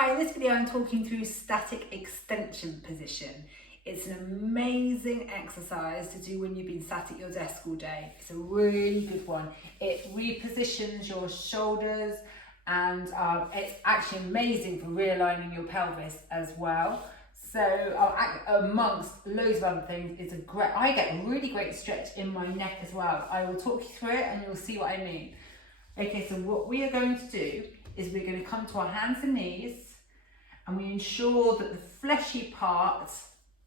Hi, in this video I'm talking through static extension position. It's an amazing exercise to do when you've been sat at your desk all day. It's a really good one. It repositions your shoulders and it's actually amazing for realigning your pelvis as well. So amongst loads of other things, I get a really great stretch in my neck as well. I will talk you through it and you'll see what I mean. Okay, so what we are going to do is we're going to come to our hands and knees and we ensure that the fleshy part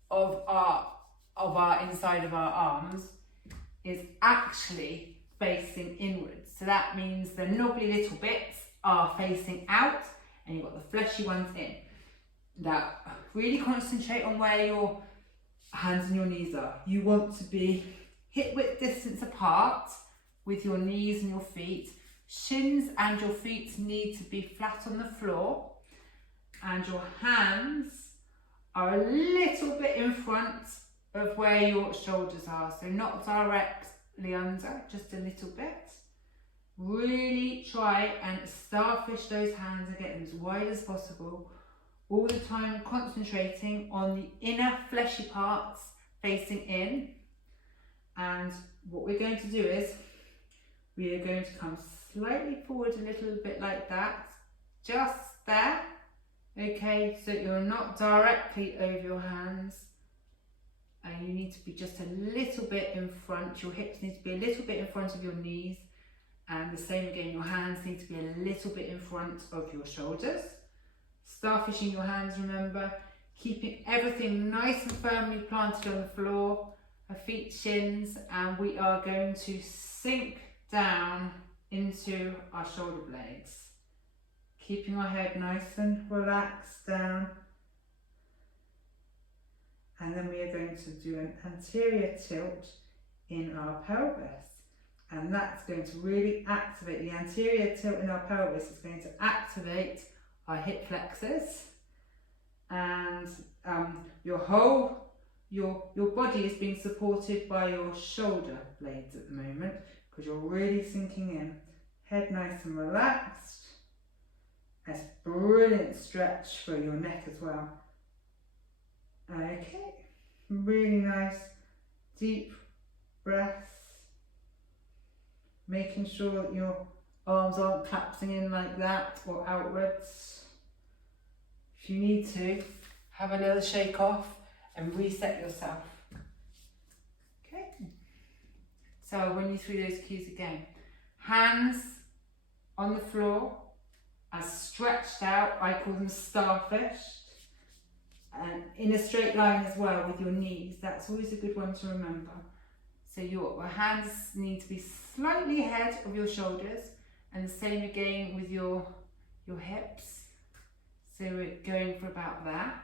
of our inside of our arms is actually facing inwards. So that means the knobbly little bits are facing out and you've got the fleshy ones in. Now, really concentrate on where your hands and your knees are. You want to be hip width distance apart with your knees and your feet. Shins and your feet need to be flat on the floor and your hands are a little bit in front of where your shoulders are. So not directly under, just a little bit. Really try and starfish those hands and get them as wide as possible. All the time concentrating on the inner fleshy parts facing in. And what we're going to do is we are going to come slightly forward a little bit like that, just there, okay, so you're not directly over your hands and you need to be just a little bit in front. Your hips need to be a little bit in front of your knees and the same again, your hands need to be a little bit in front of your shoulders. Starfishing your hands, remember, keeping everything nice and firmly planted on the floor, our feet, shins, and we are going to sink down into our shoulder blades, keeping our head nice and relaxed down, and then we are going to do an anterior tilt in our pelvis, and that's going to really activate the anterior tilt in our pelvis. Is going to activate our hip flexors, and your body is being supported by your shoulder blades at the moment because you're really sinking in. Head nice and relaxed. That's a brilliant stretch for your neck as well. Okay, really nice deep breaths, making sure that your arms aren't collapsing in like that or outwards. If you need to, have a little shake off and reset yourself. Okay, so I'll run you through those cues again. Hands on the floor as stretched out, I call them starfished, and in a straight line as well with your knees. That's always a good one to remember. So your hands need to be slightly ahead of your shoulders, and the same again with your hips. So we're going for about that.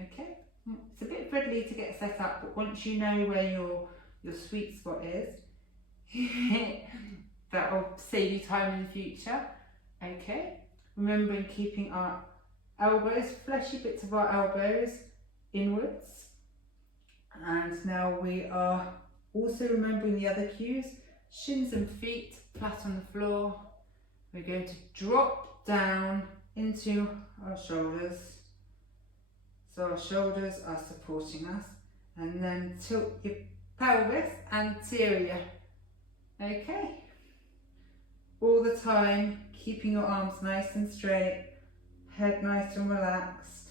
Okay, it's a bit fiddly to get set up, but once you know where your sweet spot is, that will save you time in the future. Okay, remembering keeping our elbows, fleshy bits of our elbows inwards. And now we are also remembering the other cues, shins and feet flat on the floor. We're going to drop down into our shoulders. So our shoulders are supporting us, and then tilt your pelvis anterior. Okay, all the time keeping your arms nice and straight, head nice and relaxed,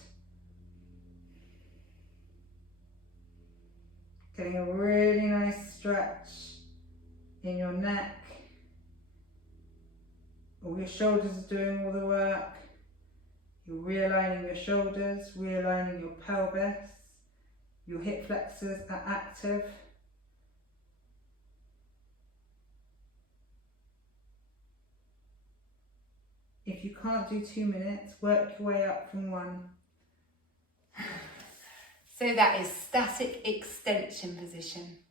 getting a really nice stretch in your neck. All your shoulders are doing all the work. You're realigning your shoulders, realigning your pelvis, your hip flexors are active. If you can't do 2 minutes, work your way up from 1. So that is static extension position.